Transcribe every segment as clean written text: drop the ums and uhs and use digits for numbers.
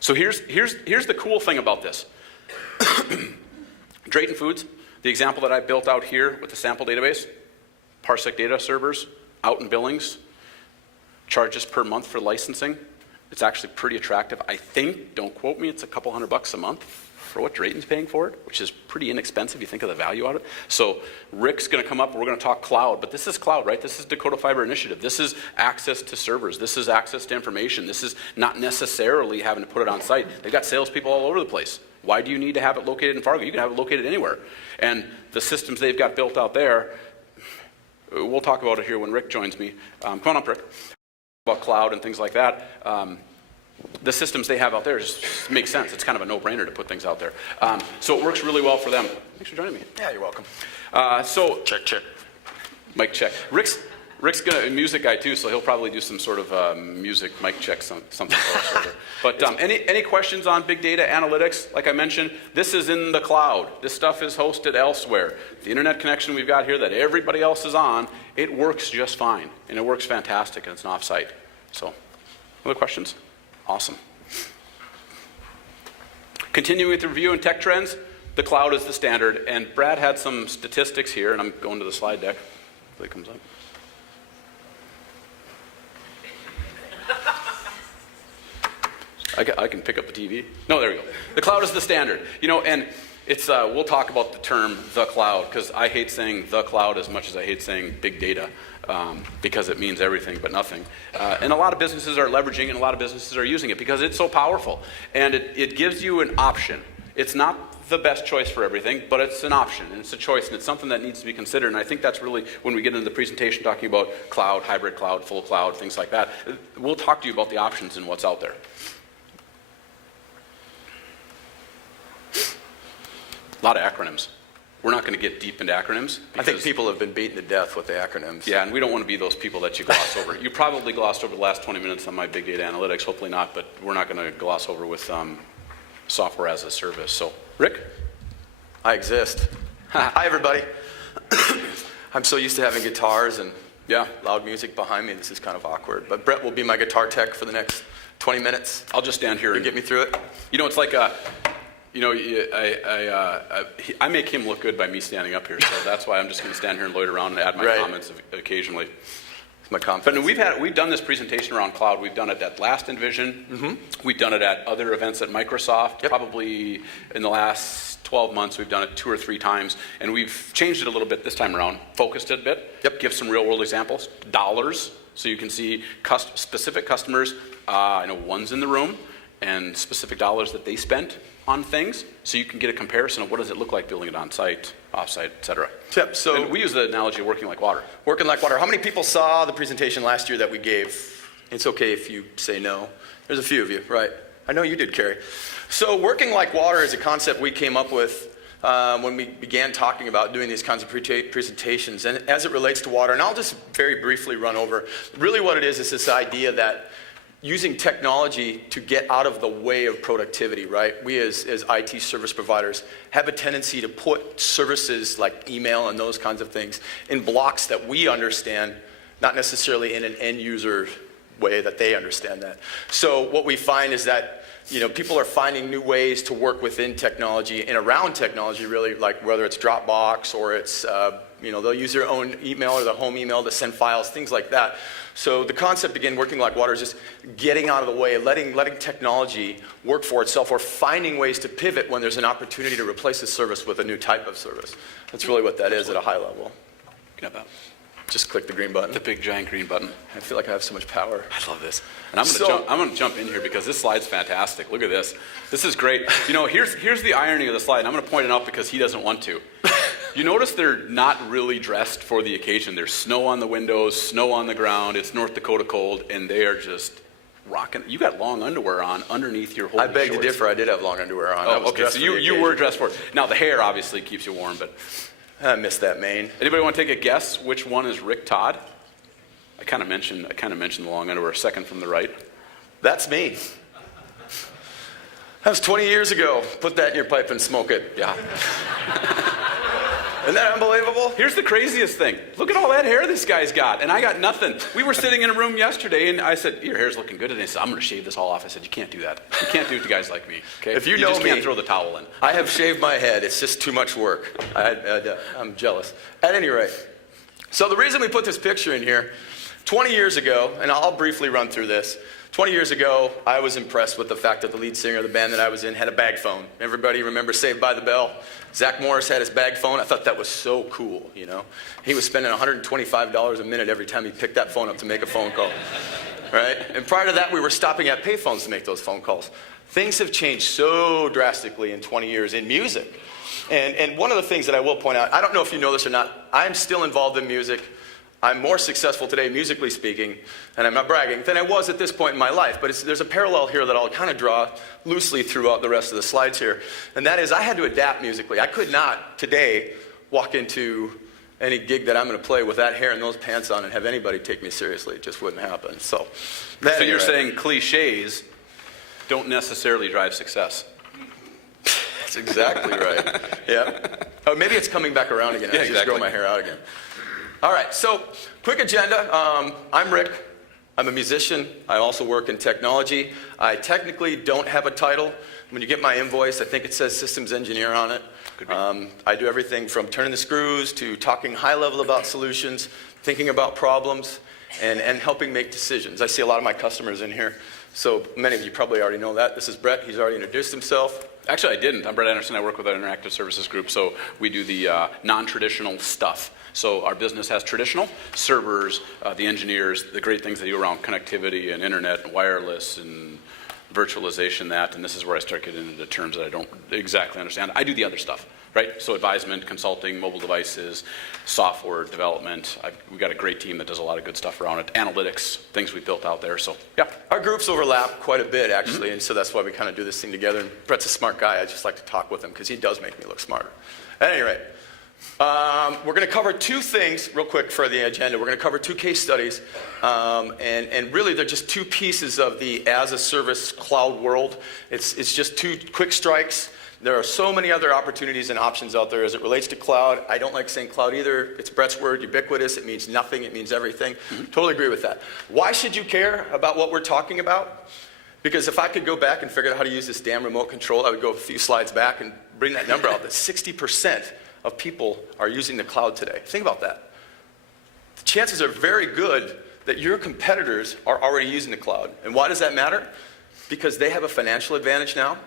So here's the cool thing about this. Drayton Foods, the example that I built out here with the sample database, Parsec data servers, out in Billings, charges per month for licensing. It's actually pretty attractive. I think, don't quote me, it's a couple $100 a month for what Drayton's paying for it, which is pretty inexpensive. You think of the value out of it. So Rick's going to come up, and we're going to talk cloud. But this is cloud, right? This is Dakota Fiber Initiative. This is access to servers. This is access to information. This is not necessarily having to put it on site. They've got salespeople all over the place. Why do you need to have it located in Fargo? You can have it located anywhere. And the systems they've got built out there, we'll talk about it here when Rick joins me. Come on up, Rick. About cloud and things like that. The systems they have out there just make sense. It's kind of a no-brainer to put things out there. So it works really well for them. Thanks for joining me. Yeah, you're welcome. Check. Mic check. Rick's a music guy too, so he'll probably do some sort of music mic check, something for us. But any questions on big data analytics? Like I mentioned, this is in the cloud. This stuff is hosted elsewhere. The internet connection we've got here that everybody else is on, it works just fine, and it works fantastic, and it's an offsite. So, other questions? Awesome. Continuing with the review and tech trends, the cloud is the standard, and Brad had some statistics here, and I'm going to the slide deck. Hopefully it comes up. I can pick up the TV. No, there we go. The cloud is the standard. And it's we'll talk about the term the cloud, because I hate saying the cloud as much as I hate saying big data, because it means everything but nothing. And a lot of businesses are leveraging, and a lot of businesses are using it because it's so powerful. And it gives you an option. It's not the best choice for everything, but it's an option, and it's a choice, and it's something that needs to be considered. And I think that's really, when we get into the presentation talking about cloud, hybrid cloud, full cloud, things like that, we'll talk to you about the options and what's out there. A lot of acronyms. We're not going to get deep into acronyms. I think people have been beaten to death with the acronyms. Yeah, and we don't want to be those people that you gloss over. You probably glossed over the last 20 minutes on my big data analytics. Hopefully not, but we're not going to gloss over with software as a service. So, Rick? I exist. Hi, everybody. I'm so used to having guitars and loud music behind me. This is kind of awkward. But Brett will be my guitar tech for the next 20 minutes. I'll just stand here and get me through it. It's like I make him look good by me standing up here, so that's why I'm just going to stand here and loiter around and add my comments occasionally. It's my confidence. But we've done this presentation around cloud. We've done it at last nVision. Mm-hmm. We've done it at other events at Microsoft. Yep. Probably in the last 12 months, we've done it 2 or 3 times, and we've changed it a little bit this time around, focused it a bit. Yep. Give some real-world examples. Dollars, so you can see specific customers. I know one's in the room, and specific dollars that they spent on things, so you can get a comparison of what does it look like building it on site, off-site, et cetera. Yep, so and we use the analogy of working like water. Working like water. How many people saw the presentation last year that we gave? It's okay if you say no. There's a few of you, right? I know you did, Carrie. So working like water is a concept we came up with when we began talking about doing these kinds of presentations, and as it relates to water, and I'll just very briefly run over. Really what it is this idea that using technology to get out of the way of productivity, right? We as IT service providers have a tendency to put services like email and those kinds of things in blocks that we understand, not necessarily in an end user way that they understand that. So what we find is that people are finding new ways to work within technology and around technology, really, like whether it's Dropbox or it's they'll use their own email or their home email to send files, things like that. So the concept, again, working like water is just getting out of the way, letting technology work for itself, or finding ways to pivot when there's an opportunity to replace a service with a new type of service. That's really what that is at a high level. You know that? Just click the green button. The big giant green button. I feel like I have so much power. I love this. And I'm going to jump in here because this slide's fantastic. Look at this. This is great. Here's the irony of the slide. I'm going to point it out because he doesn't want to. You notice they're not really dressed for the occasion. There's snow on the windows, snow on the ground. It's North Dakota cold, and they are just rocking. You got long underwear on underneath your whole I beg to differ. I did have long underwear on. Oh, okay. So you were dressed for it. Now, the hair obviously keeps you warm, but I miss that mane. Anybody want to take a guess which one is Ric Todd? I kind of mentioned the long underwear, second from the right. That's me. That was 20 years ago. Put that in your pipe and smoke it. Yeah. Isn't that unbelievable? Here's the craziest thing. Look at all that hair this guy's got, and I got nothing. We were sitting in a room yesterday, and I said, your hair's looking good. And they said, I'm going to shave this all off. I said, you can't do that. You can't do it to guys like me. Okay? If you know just me, can't throw the towel in. I have shaved my head. It's just too much work. I'm jealous. At any rate, so the reason we put this picture in here, 20 years ago, and I'll briefly run through this. 20 years ago, I was impressed with the fact that the lead singer of the band that I was in had a bag phone. Everybody remember Saved by the Bell? Zach Morris had his bag phone. I thought that was so cool, you know. He was spending $125 a minute every time he picked that phone up to make a phone call, right? And prior to that, we were stopping at payphones to make those phone calls. Things have changed so drastically in 20 years in music. And one of the things that I will point out, I don't know if you know this or not, I'm still involved in music. I'm more successful today, musically speaking, and I'm not bragging, than I was at this point in my life. But there's a parallel here that I'll kind of draw loosely throughout the rest of the slides here. And that is I had to adapt musically. I could not today walk into any gig that I'm going to play with that hair and those pants on and have anybody take me seriously. It just wouldn't happen. So you're saying cliches don't necessarily drive success. That's exactly right. Yeah. Oh, maybe it's coming back around again. I just grow my hair out again. All right, so quick agenda. I'm Rick. I'm a musician. I also work in technology. I technically don't have a title. When you get my invoice, I think it says systems engineer on it. I do everything from turning the screws to talking high level about solutions, thinking about problems, and helping make decisions. I see a lot of my customers in here, so many of you probably already know that. This is Brett. He's already introduced himself. Actually, I didn't. I'm Brett Anderson. I work with our interactive services group, so we do the non-traditional stuff. So our business has traditional servers, the engineers, the great things they do around connectivity and internet and wireless and virtualization, and this is where I start getting into terms that I don't exactly understand. I do the other stuff, right? So advisement, consulting, mobile devices, software development. We've got a great team that does a lot of good stuff around it. Analytics, things we built out there. So yeah. Our groups overlap quite a bit, actually, and so that's why we kind of do this thing together. And Brett's a smart guy. I just like to talk with him because he does make me look smarter. At any rate, we're going to cover two things real quick for the agenda. We're going to cover two case studies, and really they're just two pieces of the as-a-service cloud world. It's just two quick strikes. There are so many other opportunities and options out there as it relates to cloud. I don't like saying cloud either. It's Brett's word, ubiquitous. It means nothing. It means everything. Totally agree with that. Why should you care about what we're talking about? Because if I could go back and figure out how to use this damn remote control, I would go a few slides back and bring that number out, that 60% of people are using the cloud today. Think about that. The chances are very good that your competitors are already using the cloud. And why does that matter? Because they have a financial advantage now.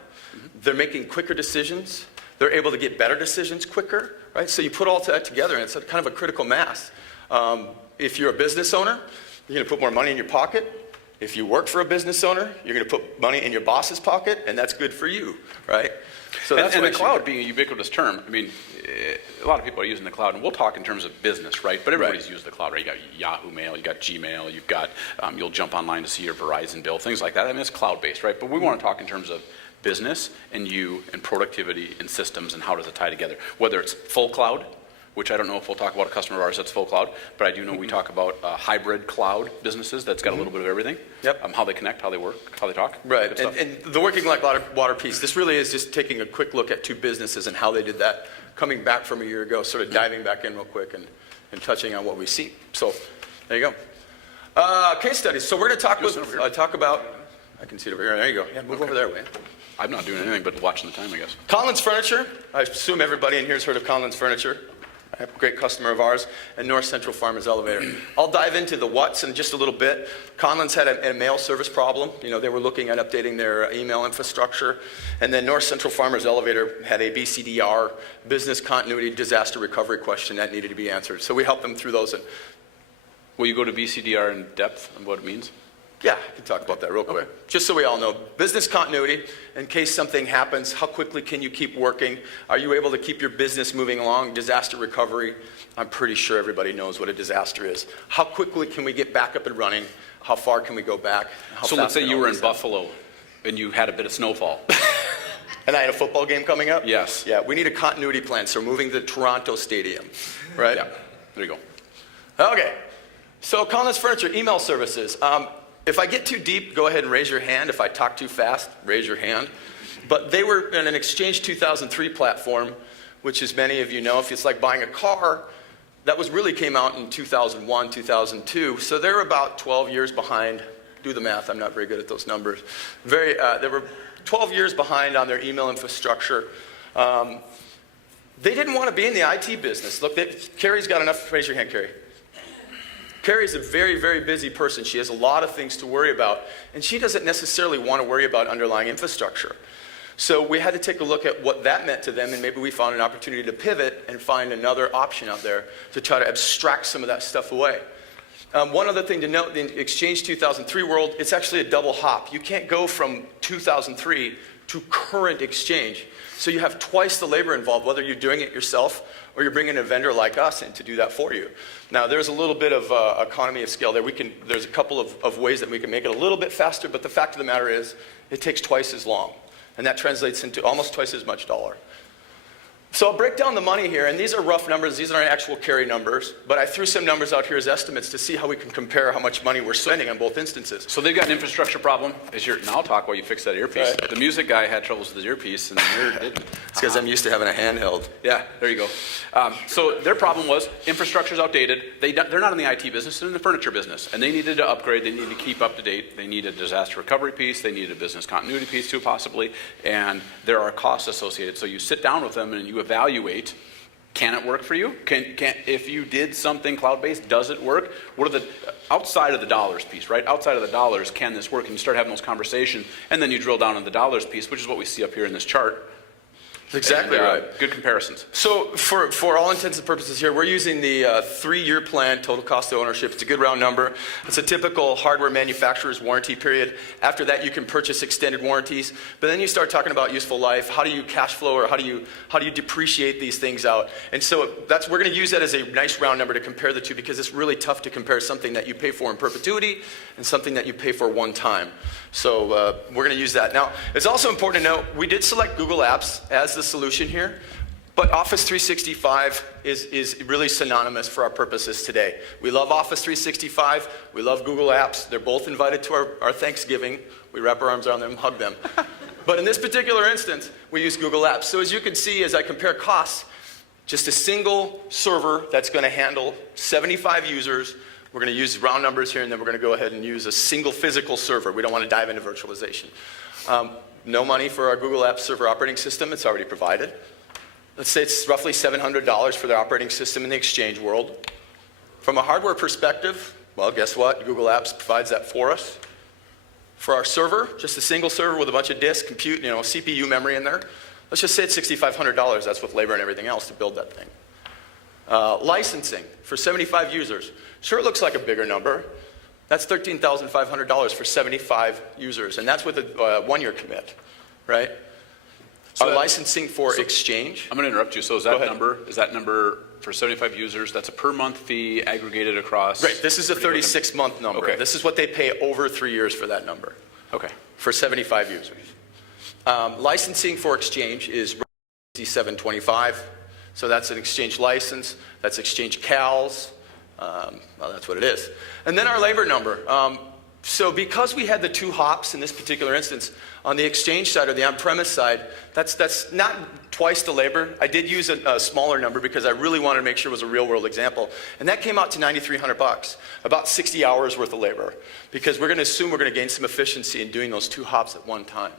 They're making quicker decisions. They're able to get better decisions quicker, right? So you put all that together, and it's kind of a critical mass. If you're a business owner, you're going to put more money in your pocket. If you work for a business owner, you're going to put money in your boss's pocket, and that's good for you, right? So that's and the cloud being a ubiquitous term, I mean, a lot of people are using the cloud, and we'll talk in terms of business, right? But everybody's used the cloud, right? You got Yahoo Mail, you got Gmail, you've got, you'll jump online to see your Verizon bill, things like that. I mean, it's cloud-based, right? But we want to talk in terms of business and you and productivity and systems and how does it tie together. Whether it's full cloud, which I don't know if we'll talk about a customer of ours that's full cloud, but I do know we talk about hybrid cloud businesses that's got a little bit of everything. Yep. How they connect, how they work, how they talk. Right, and the working like water piece, this really is just taking a quick look at two businesses and how they did that, coming back from a year ago, sort of diving back in real quick and touching on what we see. So there you go. Case studies. So we're going to talk about, I can see it over here. There you go. Yeah, move over there, Wayne. I'm not doing anything but watching the time, I guess. Collins Furniture. I assume everybody in here has heard of Collins Furniture. A great customer of ours, and North Central Farmers Elevator. I'll dive into the what's in just a little bit. Collins had a mail service problem. You know, they were looking at updating their email infrastructure. And then North Central Farmers Elevator had a BCDR, business continuity disaster recovery question that needed to be answered. So we helped them through those. Will you go to BCDR in depth on what it means? Yeah, I can talk about that real quick. Just so we all know, business continuity, in case something happens, how quickly can you keep working? Are you able to keep your business moving along? Disaster recovery, I'm pretty sure everybody knows what a disaster is. How quickly can we get back up and running? How far can we go back? So let's say you were in Buffalo and you had a bit of snowfall. And I had a football game coming up? Yes. Yeah, we need a continuity plan, so we're moving to Toronto Stadium, right? Yeah, there you go. Okay, so Collins Furniture, email services. If I get too deep, go ahead and raise your hand. If I talk too fast, raise your hand. But they were in an Exchange 2003 platform which as many of you know, if it's like buying a car, that really came out in 2001, 2002. So they're about 12 years behind. Do the math, I'm not very good at those numbers. They were 12 years behind on their email infrastructure. They didn't want to be in the IT business. Look, Carrie's got enough. Raise your hand, Carrie. Carrie's a very, very busy person. She has a lot of things to worry about, and she doesn't necessarily want to worry about underlying infrastructure. So we had to take a look at what that meant to them, and maybe we found an opportunity to pivot and find another option out there to try to abstract some of that stuff away. One other thing to note, in Exchange 2003 world, it's actually a double hop. You can't go from 2003 to current Exchange. So you have twice the labor involved, whether you're doing it yourself or you're bringing a vendor like us in to do that for you. Now, there's a little bit of economy of scale there. There's a couple of ways that we can make it a little bit faster, but the fact of the matter is it takes twice as long. And that translates into almost twice as much dollar. So I'll break down the money here, and these are rough numbers. These aren't actual carry numbers, but I threw some numbers out here as estimates to see how we can compare how much money we're spending on both instances. So they've got an infrastructure problem. Now I'll talk while you fix that earpiece. Right. The music guy had troubles with his earpiece, and the nerd didn't. It's because I'm used to having a handheld. Yeah, there you go. So their problem was infrastructure's outdated. They're not in the IT business, they're in the furniture business. And they needed to upgrade, they needed to keep up to date. They need a disaster recovery piece, they need a business continuity piece too, possibly. And there are costs associated. So you sit down with them and you evaluate, can it work for you? If you did something cloud-based, does it work? What are the, outside of the dollars piece, right? Outside of the dollars, can this work? And you start having those conversations, and then you drill down on the dollars piece, which is what we see up here in this chart. Exactly right. Good comparisons. So for all intents and purposes here, we're using the 3-year plan, total cost of ownership. It's a good round number. It's a typical hardware manufacturer's warranty period. After that, you can purchase extended warranties. But then you start talking about useful life. How do you cash flow, or how do you depreciate these things out? And so we're going to use that as a nice round number to compare the two, because it's really tough to compare something that you pay for in perpetuity and something that you pay for one time. So we're going to use that. Now, it's also important to note, we did select Google Apps as the solution here, but Office 365 is really synonymous for our purposes today. We love Office 365. We love Google Apps. They're both invited to our Thanksgiving. We wrap our arms around them and hug them. But in this particular instance, we use Google Apps. So as you can see, as I compare costs, just a single server that's going to handle 75 users. We're going to use round numbers here, and then we're going to go ahead and use a single physical server. We don't want to dive into virtualization. No money for our Google Apps server operating system. It's already provided. Let's say it's roughly $700 for the operating system in the Exchange world. From a hardware perspective, well, guess what? Google Apps provides that for us. For our server, just a single server with a bunch of disk, compute, CPU memory in there. Let's just say it's $6,500. That's with labor and everything else to build that thing. Licensing for 75 users. Sure, it looks like a bigger number. That's $13,500 for 75 users, and that's with a 1-year commit, right? So our licensing for Exchange. I'm going to interrupt you. So is that number for 75 users? That's a per month fee aggregated across. Right. This is a 36-month number. Okay. This is what they pay over 3 years for that number. Okay. For 75 users. Licensing for Exchange is $725. So that's an Exchange license. That's Exchange CALs. Well, that's what it is. And then our labor number. So because we had the 2 hops in this particular instance, on the Exchange side or the on-premise side, that's not twice the labor. I did use a smaller number because I really wanted to make sure it was a real-world example. And that came out to $9,300, about 60 hours worth of labor, because we're going to assume we're going to gain some efficiency in doing those 2 hops at one time.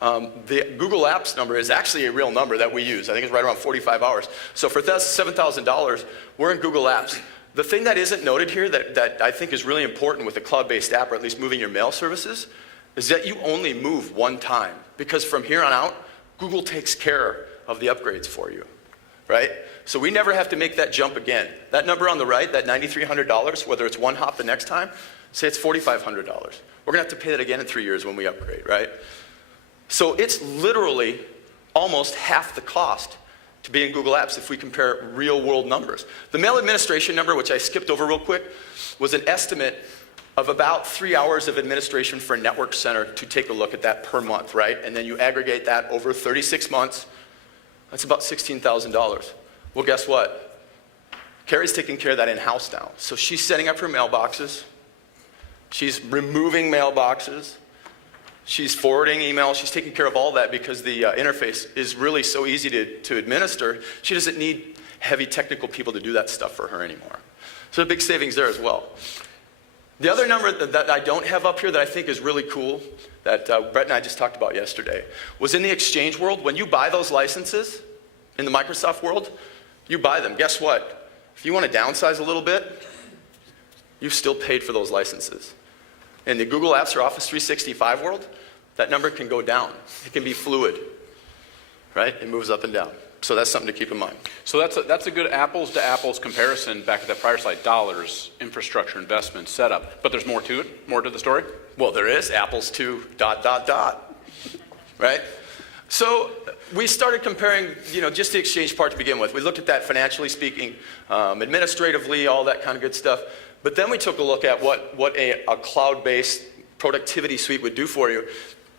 The Google Apps number is actually a real number that we use. I think it's right around 45 hours. So for $7,000, we're in Google Apps. The thing that isn't noted here that I think is really important with a cloud-based app, or at least moving your mail services, is that you only move one time. Because from here on out, Google takes care of the upgrades for you, right? So we never have to make that jump again. That number on the right, that $9,300, whether it's one hop the next time, say it's $4,500. We're going to have to pay that again in 3 years when we upgrade, right? So it's literally almost half the cost to be in Google Apps if we compare real-world numbers. The mail administration number, which I skipped over real quick, was an estimate of about 3 hours of administration for a network center to take a look at that per month, right? And then you aggregate that over 36 months. That's about $16,000. Well, guess what? Carrie's taking care of that in-house now. So she's setting up her mailboxes. She's removing mailboxes. She's forwarding emails. She's taking care of all that because the interface is really so easy to administer. She doesn't need heavy technical people to do that stuff for her anymore. So a big savings there as well. The other number that I don't have up here that I think is really cool, that Brett and I just talked about yesterday, was in the Exchange world. When you buy those licenses in the Microsoft world, you buy them. Guess what? If you want to downsize a little bit, you've still paid for those licenses. In the Google Apps or Office 365 world, that number can go down. It can be fluid, right? It moves up and down. So that's something to keep in mind. So that's a good apples to apples comparison back to that prior slide. Dollars, infrastructure, investment, setup. But there's more to it, more to the story? Well, there is. Apples to ... right? So we started comparing, just the Exchange part to begin with. We looked at that financially speaking, administratively, all that kind of good stuff. But then we took a look at what a cloud-based productivity suite would do for you.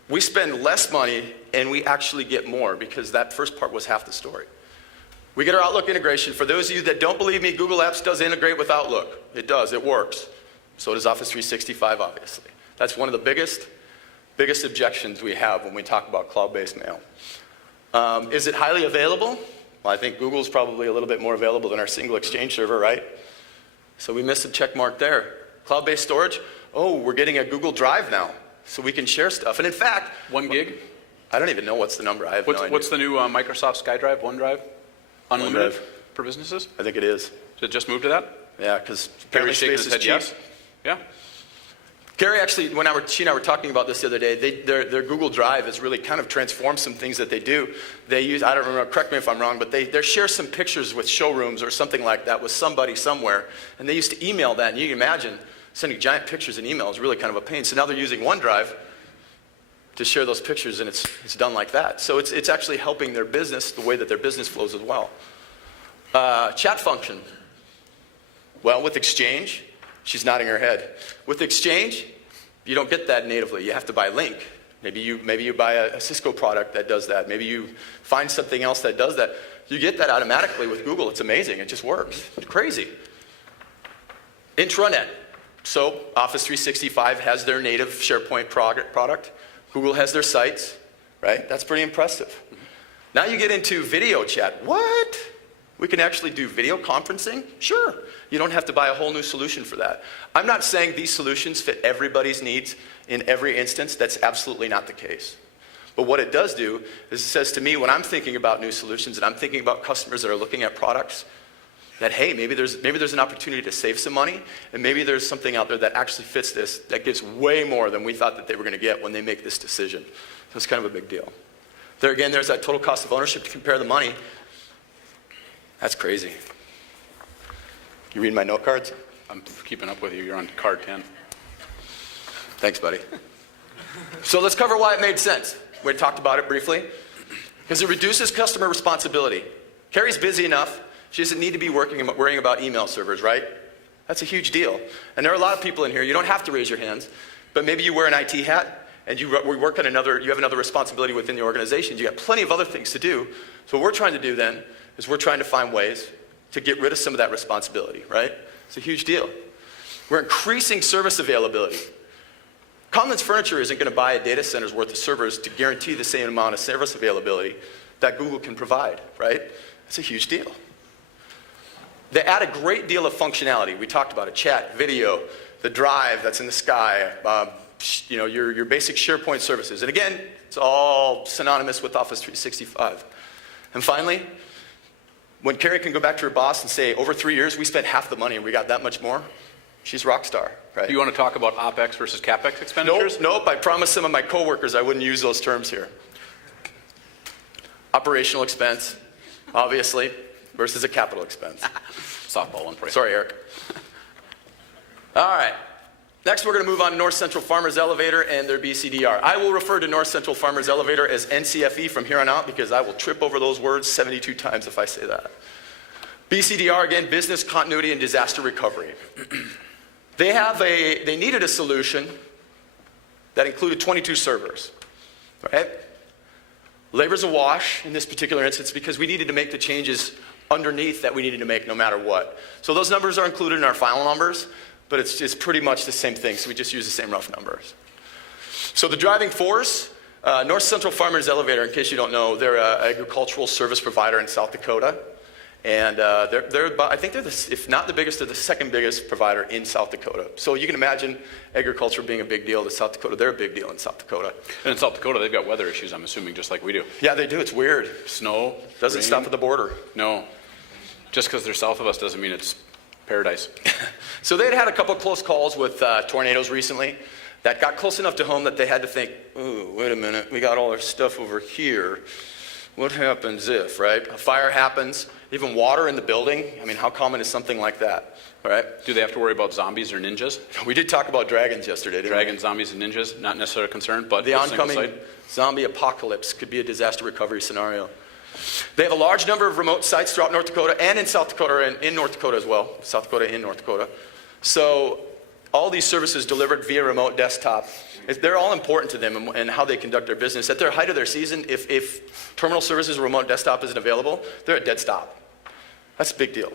We spend less money and we actually get more because that first part was half the story. We get our Outlook integration. For those of you that don't believe me, Google Apps does integrate with Outlook. It does. It works. So does Office 365, obviously. That's one of the biggest objections we have when we talk about cloud-based mail. Is it highly available? Well, I think Google's probably a little bit more available than our single Exchange server, right? So we missed a check mark there. Cloud-based storage? Oh, we're getting a Google Drive now, so we can share stuff. And in fact... 1 gig? I don't even know what's the number. I have no idea. What's the new Microsoft SkyDrive, OneDrive? Unlimited OneDrive. For businesses? I think it is. Did it just move to that? Yeah, because Gary's shaking space his is head cheap. yes? Yeah? Gary actually, she and I were talking about this the other day, their Google Drive has really kind of transformed some things that they do. They use, I don't remember, correct me if I'm wrong, but they share some pictures with showrooms or something like that with somebody somewhere. And they used to email that, and you can imagine sending giant pictures in email is really kind of a pain. So now they're using OneDrive to share those pictures, and it's done like that. So it's actually helping their business, the way that their business flows as well. Chat function. Well, with Exchange, she's nodding her head. With Exchange, you don't get that natively. You have to buy Link. Maybe you buy a Cisco product that does that. Maybe you find something else that does that. You get that automatically with Google. It's amazing. It just works. It's crazy. Intranet. So Office 365 has their native SharePoint product. Google has their sites, right? That's pretty impressive. Now you get into video chat. What? We can actually do video conferencing? Sure. You don't have to buy a whole new solution for that. I'm not saying these solutions fit everybody's needs in every instance. That's absolutely not the case. But what it does do is it says to me, when I'm thinking about new solutions and I'm thinking about customers that are looking at products, that hey, maybe there's an opportunity to save some money, and maybe there's something out there that actually fits this, that gives way more than we thought that they were going to get when they make this decision. So it's kind of a big deal. There again, there's that total cost of ownership to compare the money. That's crazy. You read my note cards? I'm keeping up with you. You're on card 10. Thanks, buddy. So let's cover why it made sense. We talked about it briefly. Because it reduces customer responsibility. Carrie's busy enough. She doesn't need to be worrying about email servers, right? That's a huge deal. And there are a lot of people in here. You don't have to raise your hands. But maybe you wear an IT hat and you have another responsibility within the organization. You got plenty of other things to do. So what we're trying to do then is we're trying to find ways to get rid of some of that responsibility, right? It's a huge deal. We're increasing service availability. Conlon's Furniture isn't going to buy a data center's worth of servers to guarantee the same amount of service availability that Google can provide, right? It's a huge deal. They add a great deal of functionality. We talked about it, chat, video, the drive that's in the sky, your basic SharePoint services. And again, it's all synonymous with Office 365. And finally, when Carrie can go back to her boss and say, over 3 years, we spent half the money and we got that much more, she's a rock star, right? Do you want to talk about OpEx versus CapEx expenditures? Nope. I promised some of my coworkers I wouldn't use those terms here. Operational expense, obviously, versus a capital expense. Softball one for you. Sorry, Eric. All right. Next, we're going to move on to North Central Farmers Elevator and their BCDR. I will refer to North Central Farmers Elevator as NCFE from here on out because I will trip over those words 72 times if I say that. BCDR, again, Business Continuity and Disaster Recovery. They needed a solution that included 22 servers, right? Labor's a wash in this particular instance because we needed to make the changes underneath that we needed to make no matter what. So those numbers are included in our final numbers, but it's pretty much the same thing, so we just use the same rough numbers. So the driving force, North Central Farmers Elevator, in case you don't know, they're an agricultural service provider in South Dakota. And they're about, I think they're, if not the biggest, they're the second biggest provider in South Dakota. So you can imagine agriculture being a big deal to South Dakota. They're a big deal in South Dakota. And in South Dakota, they've got weather issues, I'm assuming, just like we do. Yeah, they do. It's weird. Snow, Doesn't rain. stop at the border. No. Just because they're south of us doesn't mean it's paradise. So they'd had a couple close calls with tornadoes recently that got close enough to home that they had to think, ooh, wait a minute, we got all our stuff over here. What happens if, right? A fire happens, even water in the building. I mean, how common is something like that, right? Do they have to worry about zombies or ninjas? We did talk about dragons yesterday, didn't Dragons, zombies, and ninjas, not necessarily a concern, but we? The oncoming site. zombie apocalypse could be a disaster recovery scenario. They have a large number of remote sites throughout North Dakota and in South Dakota and in North Dakota as well. South Dakota and North Dakota. So all these services delivered via remote desktop, they're all important to them and how they conduct their business. At their height of their season, if terminal services or remote desktop isn't available, they're a dead stop. That's a big deal.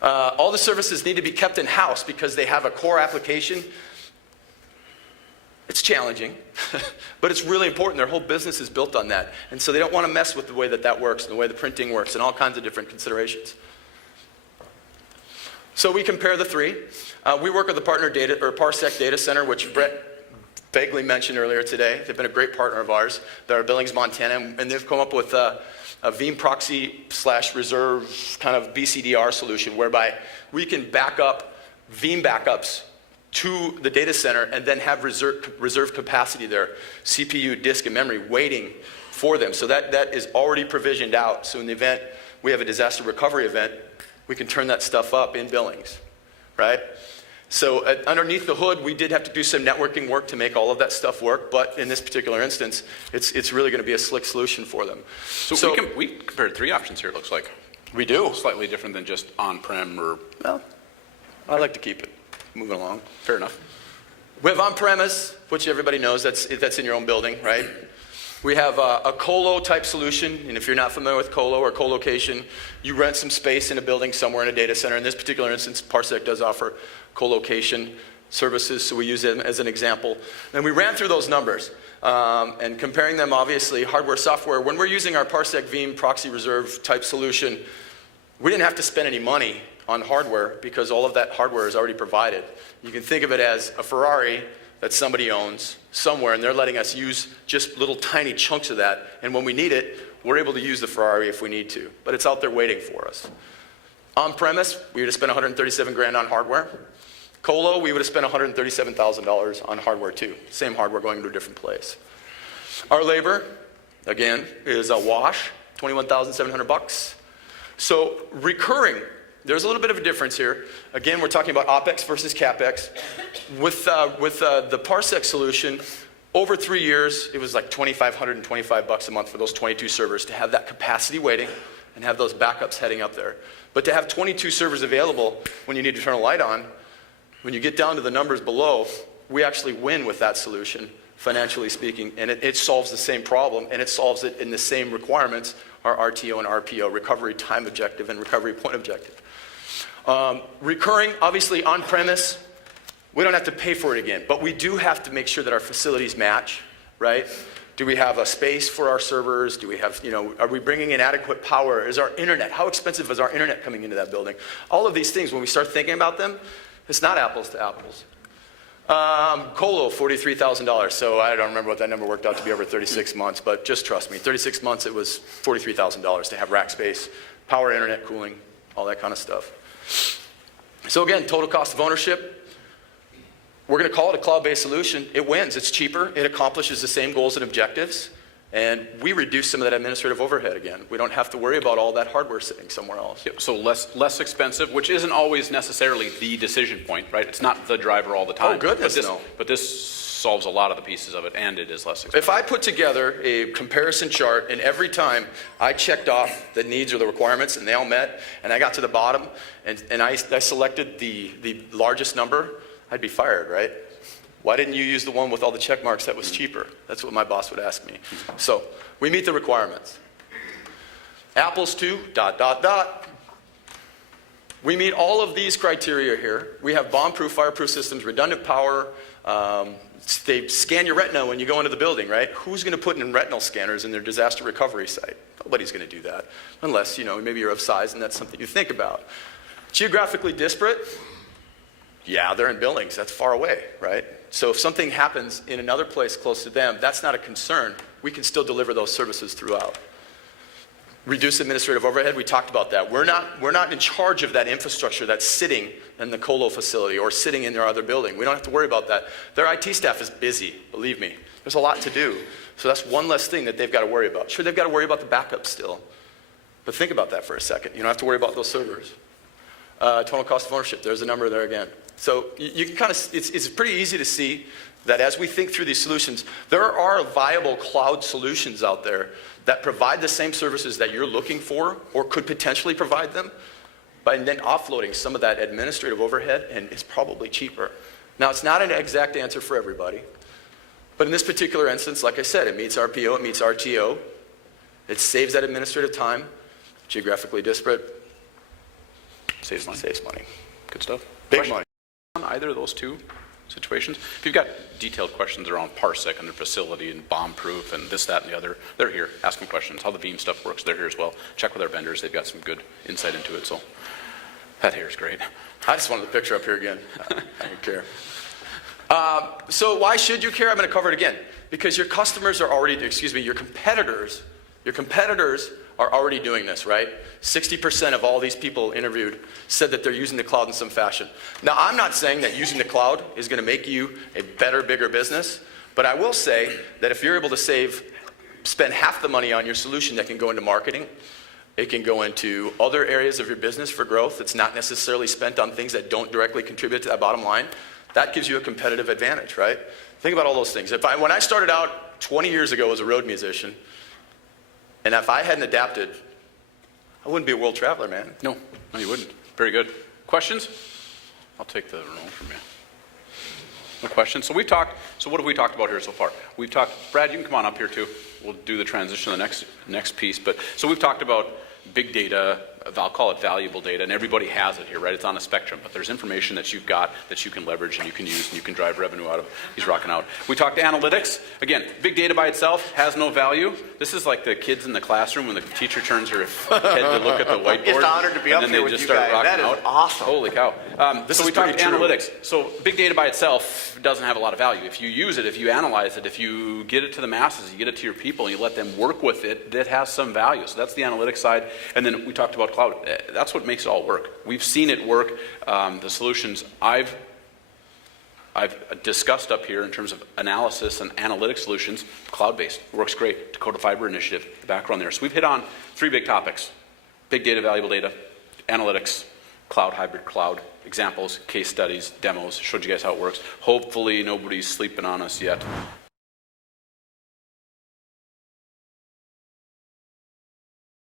All the services need to be kept in-house because they have a core application. It's challenging, but it's really important. Their whole business is built on that. And so they don't want to mess with the way that that works and the way the printing works and all kinds of different considerations. So we compare the three. We work with the partner data, or Parsec Data Center, which Brett vaguely mentioned earlier today. They've been a great partner of ours. They're Billings, Montana, and they've come up with a Veeam proxy / reserve kind of BCDR solution whereby we can back up Veeam backups to the data center and then have reserve capacity there, CPU, disk, and memory waiting for them. So that is already provisioned out. So in the event we have a disaster recovery event, we can turn that stuff up in Billings, right? So underneath the hood, we did have to do some networking work to make all of that stuff work, but in this particular instance, it's really going to be a slick solution for them. So we compared three options here, it looks like. We do. Slightly different than just on-prem or... Well, I like to keep it moving along. Fair enough. We have on-premise, which everybody knows, that's in your own building, right? We have a colo type solution, and if you're not familiar with colo or co-location, you rent some space in a building somewhere in a data center. In this particular instance, Parsec does offer co-location services, so we use them as an example. And we ran through those numbers, and comparing them, obviously, hardware, software. When we're using our Parsec Veeam proxy reserve type solution, we didn't have to spend any money on hardware because all of that hardware is already provided. You can think of it as a Ferrari that somebody owns somewhere, and they're letting us use just little tiny chunks of that. And when we need it, we're able to use the Ferrari if we need to. But it's out there waiting for us. On-premise, we would have spent $137,000 on hardware. Colo, we would have spent $137,000 on hardware too. Same hardware going to a different place. Our labor, again, is a wash, $21,700. So recurring, there's a little bit of a difference here. Again, we're talking about OpEx versus CapEx. With the Parsec solution, over 3 years, it was like $2,525 a month for those 22 servers to have that capacity waiting and have those backups heading up there. But to have 22 servers available when you need to turn a light on, when you get down to the numbers below, we actually win with that solution, financially speaking, and it solves the same problem, and it solves it in the same requirements, our RTO and RPO, recovery time objective and recovery point objective. Recurring, obviously on-premise, we don't have to pay for it again, but we do have to make sure that our facilities match, right? Do we have a space for our servers? Do we have, are we bringing in adequate power? Is our internet, how expensive is our internet coming into that building? All of these things, when we start thinking about them, it's not apples to apples. Colo, $43,000. So I don't remember what that number worked out to be over 36 months, but just trust me, 36 months it was $43,000 to have rack space, power, internet, cooling, all that kind of stuff. So again, total cost of ownership, we're going to call it a cloud-based solution. It wins. It's cheaper. It accomplishes the same goals and objectives. And we reduce some of that administrative overhead again. We don't have to worry about all that hardware sitting somewhere else. Yep, so less expensive, which isn't always necessarily the decision point, right? It's not the driver all the time. Oh, goodness, no. But this solves a lot of the pieces of it, and it is less expensive. If I put together a comparison chart, and every time I checked off the needs or the requirements, and they all met, and I got to the bottom, and I selected the largest number, I'd be fired, right? Why didn't you use the one with all the check marks that was cheaper? That's what my boss would ask me. So we meet the requirements. Apples to ... We meet all of these criteria here. We have bomb-proof, fireproof systems, redundant power, They scan your retina when you go into the building, right? Who's going to put in retinal scanners in their disaster recovery site? Nobody's going to do that, unless, maybe you're of size and that's something you think about. Geographically disparate? Yeah, they're in buildings. That's far away, right? So if something happens in another place close to them, that's not a concern. We can still deliver those services throughout. Reduce administrative overhead, we talked about that. We're not in charge of that infrastructure that's sitting in the colo facility or sitting in their other building. We don't have to worry about that. Their IT staff is busy, believe me. There's a lot to do. So that's one less thing that they've got to worry about. Sure, they've got to worry about the backup still. But think about that for a second. You don't have to worry about those servers. Total cost of ownership, there's a number there again. So you can kind of, it's pretty easy to see that as we think through these solutions, there are viable cloud solutions out there that provide the same services that you're looking for or could potentially provide them, by then offloading some of that administrative overhead, and it's probably cheaper. Now, it's not an exact answer for everybody, but in this particular instance, like I said, it meets RPO, it meets RTO, it saves that administrative time, geographically disparate, Saves money. saves money. Good stuff. Big Question money. on either of those two situations? If you've got detailed questions around Parsec and their facility and bomb-proof and this, that, and the other, they're here. Ask them questions. How the Veeam stuff works, they're here as well. Check with our vendors. They've got some good insight into it. So that here is great. I just wanted the picture up here again. I don't care. So why should you care? I'm going to cover it again. Because your customers are already, your competitors are already doing this, right? 60% of all these people interviewed said that they're using the cloud in some fashion. Now, I'm not saying that using the cloud is going to make you a better, bigger business, but I will say that if you're able to spend half the money on your solution that can go into marketing, it can go into other areas of your business for growth. It's not necessarily spent on things that don't directly contribute to that bottom line. That gives you a competitive advantage, right? Think about all those things. When I started out 20 years ago as a road musician, and if I hadn't adapted, I wouldn't be a world traveler, man. No, you wouldn't. Very good. Questions? I'll take the remote from you. No questions? So what have we talked about here so far? We've talked, Brad, you can come on up here too. We'll do the transition to the next piece. So we've talked about big data, I'll call it valuable data, and everybody has it here, right? It's on a spectrum, but there's information that you've got that you can leverage and you can use and you can drive revenue out of. He's rocking out. We talked analytics. Again, big data by itself has no value. This is like the kids in the classroom when the teacher turns her head to look at the whiteboard. It's an honor to be up here with you guys. That is awesome. Holy cow. So we talked true. analytics. So big data by itself doesn't have a lot of value. If you use it, if you analyze it, if you get it to the masses, you get it to your people, and you let them work with it, that has some value. So that's the analytics side. And then we talked about cloud. That's what makes it all work. We've seen it work. The solutions I've discussed up here in terms of analysis and analytic solutions, cloud-based, works great. Dakota Fiber Initiative, the background there. So we've hit on 3 big topics: big data, valuable data, analytics, cloud, hybrid cloud, examples, case studies, demos, showed you guys how it works. Hopefully nobody's sleeping on us yet.